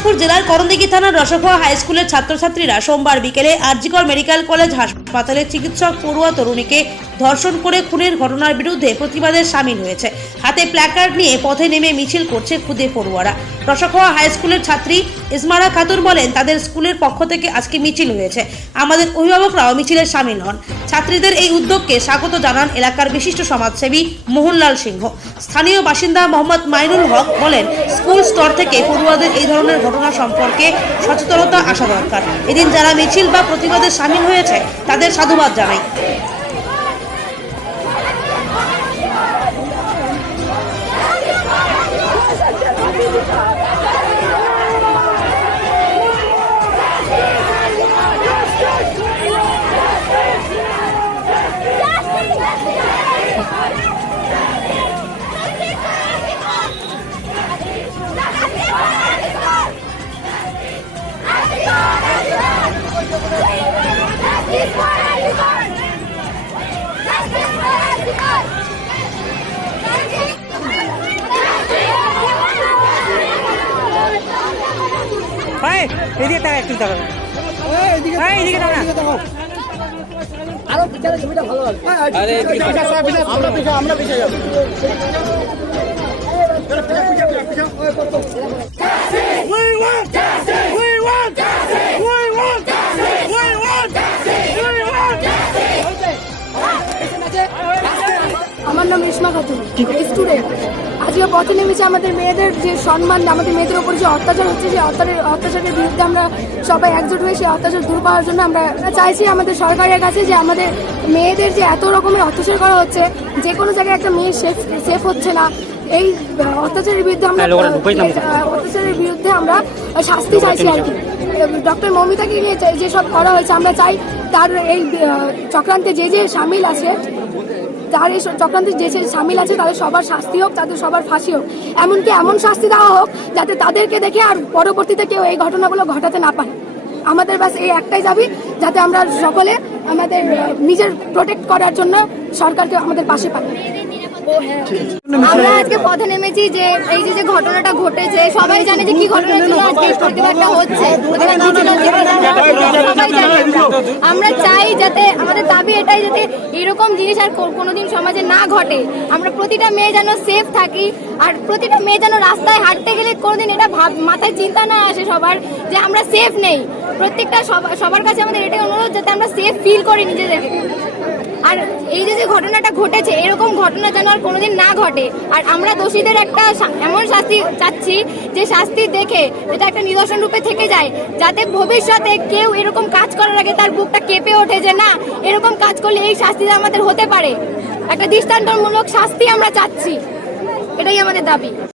দিনাজপুর জেলার করণদিঘি থানার রসখোয়া হাই স্কুলের ছাত্রছাত্রীরা সোমবার বিকেলে আরজিকর মেডিকেল কলেজ হাসপাতালে চিকিৎসক পড়ুয়া তরুণীকে ধর্ষণ করে খুনের ঘটনার বিরুদ্ধে প্রতিবাদে সামিল হয়েছে। হাতে প্ল্যাকার্ড নিয়ে পথে নেমে মিছিল করছে খুদে পড়ুয়ারা। রসখোয়া হাই স্কুলের ছাত্রী ইসমারা খাতুন বলেন, তাদের স্কুলের পক্ষ থেকে আজকে মিছিল হয়েছে। আমাদের অভিভাবকরাও মিছিলে সামিল হন। ছাত্রীদের এই উদ্যোগকে স্বাগত জানান এলাকার বিশিষ্ট সমাজসেবী মোহনলাল সিংহ। স্থানীয় বাসিন্দা মোহাম্মদ মাইনুল হক বলেন, স্কুল স্তর থেকে পড়ুয়াদের এই ধরনের ঘটনা সম্পর্কে সচেতনতা আসা দরকার। এদিন যারা মিছিল বা প্রতিবাদে সামিল হয়েছে তাদের সাধুবাদ জানাই। এদিকে তাকাও, একটু তাকাও। এদিকে তাকাও। আরো পিছনে ছবিটা ভালো লাগবে। আরে আমরা পিছে যাব। আমার নাম ইসমা খাতুন, স্টুডেন্ট। আজকে পথে নেমেছে আমাদের মেয়েদের যে সম্মান, আমাদের মেয়েদের উপর যে অত্যাচার হচ্ছে, যে অত্যাচারের বিরুদ্ধে আমরা সবাই একজোট হয়ে সেই অত্যাচার দূর করার জন্য আমরা চাইছি আমাদের সরকারের কাছে যে আমাদের মেয়েদের যে এত রকমের অত্যাচার করা হচ্ছে, যে কোনো জায়গায় একটা মেয়ে সেফ হচ্ছে না। এই অত্যাচারের বিরুদ্ধে আমরা শাস্তি চাইছি আর কি। ডক্টর মৌমিতাকে নিয়ে যেসব করা হয়েছে, আমরা চাই তার এই চক্রান্তে যে সামিল আছে, তার এই চক্রান্তে যে সামিল আছে তাদের সবার শাস্তি হোক, তাদের সবার ফাঁসি হোক। এমনকি এমন শাস্তি দেওয়া হোক যাতে তাদেরকে দেখে আর পরবর্তীতে কেউ এই ঘটনাগুলো ঘটাতে না পারে। আমাদের বাস এই একটাই দাবি, যাতে আমরা সকলে আমাদের নিজের প্রোটেক্ট করার জন্য সরকারকে আমাদের পাশে পাই। আমরা আজকে পথে নেমেছি যে এই যে ঘটনাটা ঘটেছে, সবাই জানে যে কি ঘটনা ছিল, আজকে প্রতিবাদটা হচ্ছে। আমরা চাই যাতে, আমাদের দাবি এটাই যাতে এরকম জিনিস আর কোনোদিন সমাজে না ঘটে। আমরা প্রতিটা মেয়ে যেন সেফ থাকি, আর প্রতিটা মেয়ে যেন রাস্তায় হাঁটতে গেলে কোনোদিন এটা মাথায় চিন্তা না আসে সবার যে আমরা সেফ নেই। প্রত্যেকটা সবার কাছে আমাদের এটাই অনুরোধ যাতে আমরা সেফ ফিল করি নিজেদেরকে। আর এই যে ঘটনাটা ঘটেছে, এরকম ঘটনা যেন আর কোনোদিন না ঘটে। আর আমরা দোষীদের একটা এমন শাস্তি চাচ্ছি যে শাস্তি দেখে এটা একটা নিদর্শন রূপে থেকে যায়, যাতে ভবিষ্যতে কেউ এরকম কাজ করার আগে তার বুকটা কেঁপে ওঠে যে না, এরকম কাজ করলে এই শাস্তিটা আমাদের হতে পারে। একটা দৃষ্টান্তমূলক শাস্তি আমরা চাচ্ছি, এটাই আমাদের দাবি।